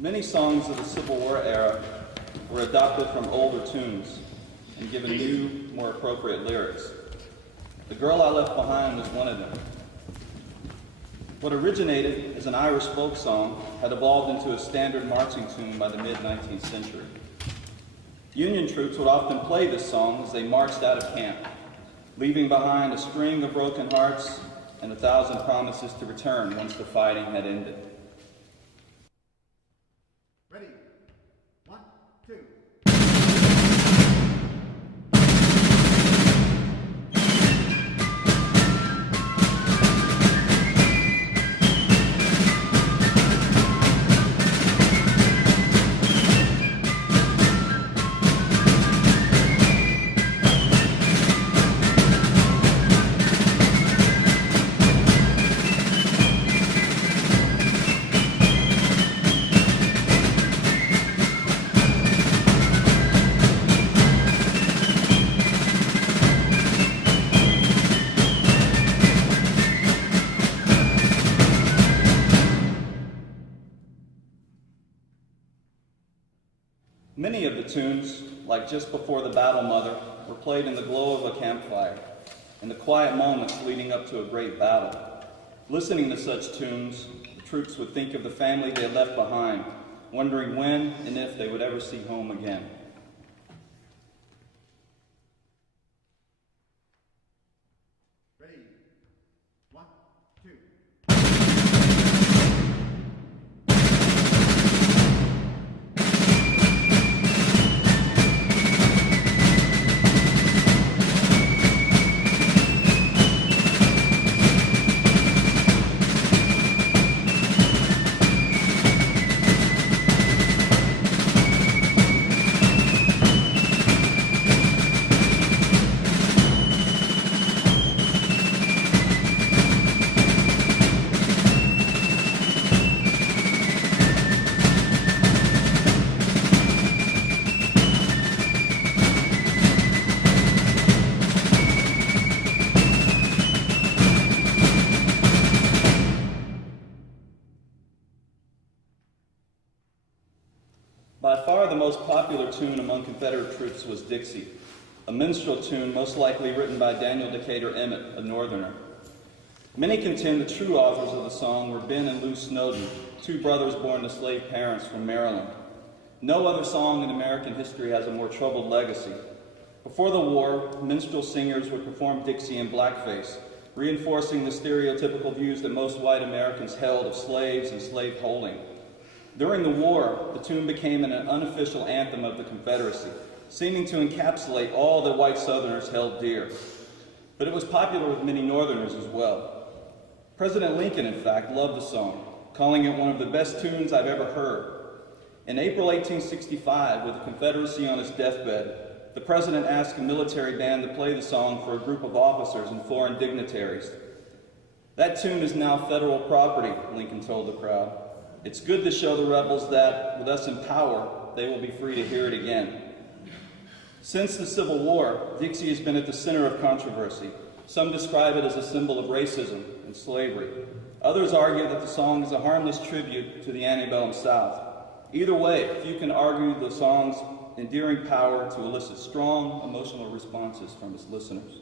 Many songs of the Civil War era were adopted from older tunes and given new, more appropriate lyrics. The Girl I Left Behind was one of them. What originated as an Irish folk song had evolved into a standard marching tune by the mid-19th century. Union troops would often play this song as they marched out of camp, leaving behind a string of broken hearts and 1,000 promises to return once the fighting had ended. Ready? 1, 2. Many of the tunes, like Just Before the Battle Mother, were played in the glow of a campfire, in the quiet moments leading up to a great battle. Listening to such tunes, the troops would think of the family they had left behind, wondering when and if they would ever see home again. Ready? 1, 2. By far the most popular tune among Confederate troops was Dixie, a minstrel tune most likely written by Daniel Decatur Emmett, a Northerner. Many contend the true authors of the song were Ben and Lou Snowden, two brothers born to slave parents from Maryland. No other song in American history has a more troubled legacy. Before the war, minstrel singers would perform Dixie in blackface, reinforcing the stereotypical views that most white Americans held of slaves and slave-holding. During the war, the tune became an unofficial anthem of the Confederacy, seeming to encapsulate all that white Southerners held dear. But it was popular with many Northerners as well. President Lincoln, in fact, loved the song, calling it one of the best tunes I've ever heard. In April 1865, with the Confederacy on its deathbed, the president asked a military band to play the song for a group of officers and foreign dignitaries. "That tune is now federal property," Lincoln told the crowd. "It's good to show the rebels that, with us in power, they will be free to hear it again." Since the Civil War, Dixie has been at the center of controversy. Some describe it as a symbol of racism and slavery. Others argue that the song is a harmless tribute to the antebellum South. Either way, few can argue the song's endearing power to elicit strong emotional responses from its listeners.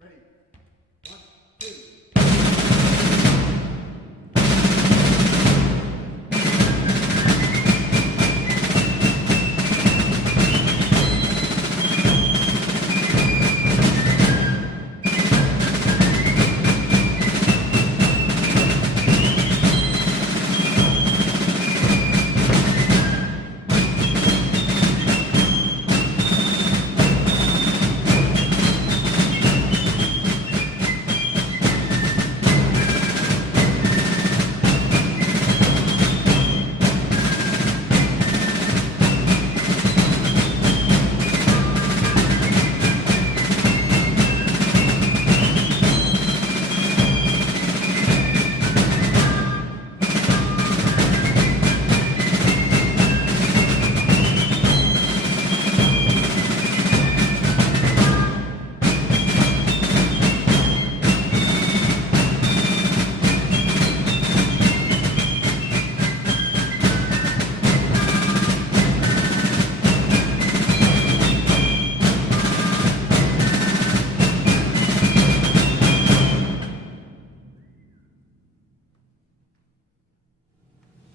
Ready? 1, 2.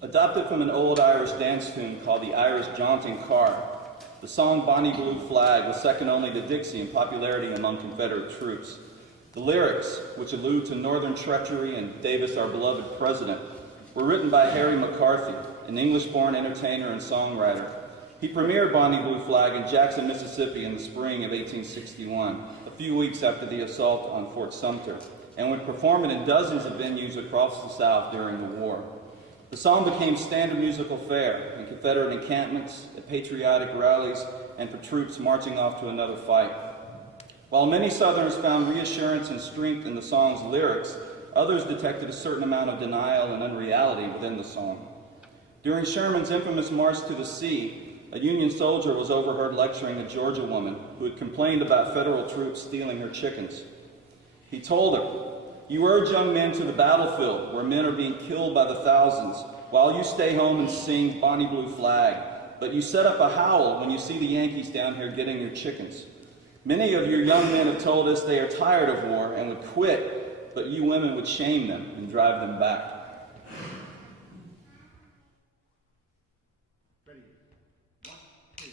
Adopted from an old Irish dance tune called the Irish Jaunting Car, the song Bonnie Blue Flag was second only to Dixie in popularity among Confederate troops. The lyrics, which allude to Northern treachery and Davis, our beloved president, were written by Harry McCarthy, an English-born entertainer and songwriter. He premiered Bonnie Blue Flag in Jackson, Mississippi in the spring of 1861, a few weeks after the assault on Fort Sumter, and would perform it in dozens of venues across the South during the war. The song became standard musical fare in Confederate encampments, at patriotic rallies, and for troops marching off to another fight. While many Southerners found reassurance and strength in the song's lyrics, others detected a certain amount of denial and unreality within the song. During Sherman's infamous March to the Sea, a Union soldier was overheard lecturing a Georgia woman who had complained about Federal troops stealing her chickens. He told her, "You urge young men to the battlefield where men are being killed by the thousands, while you stay home and sing Bonnie Blue Flag, but you set up a howl when you see the Yankees down here getting your chickens. Many of your young men have told us they are tired of war and would quit, but you women would shame them and drive them back." Ready. 1, 2.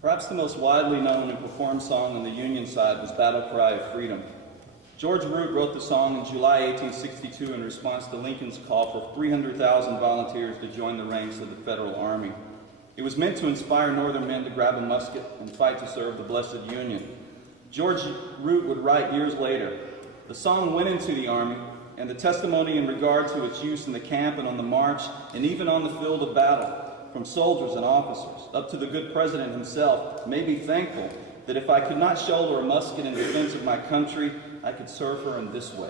Perhaps the most widely known and performed song on the Union side was Battle Cry of Freedom. George Root wrote the song in July 1862 in response to Lincoln's call for 300,000 volunteers to join the ranks of the Federal Army. It was meant to inspire Northern men to grab a musket and fight to serve the blessed Union. George Root would write years later, "The song went into the Army, and the testimony in regard to its use in the camp and on the march, and even on the field of battle, from soldiers and officers, up to the good President himself, may be thankful that if I could not shoulder a musket in defense of my country, I could serve her in this way."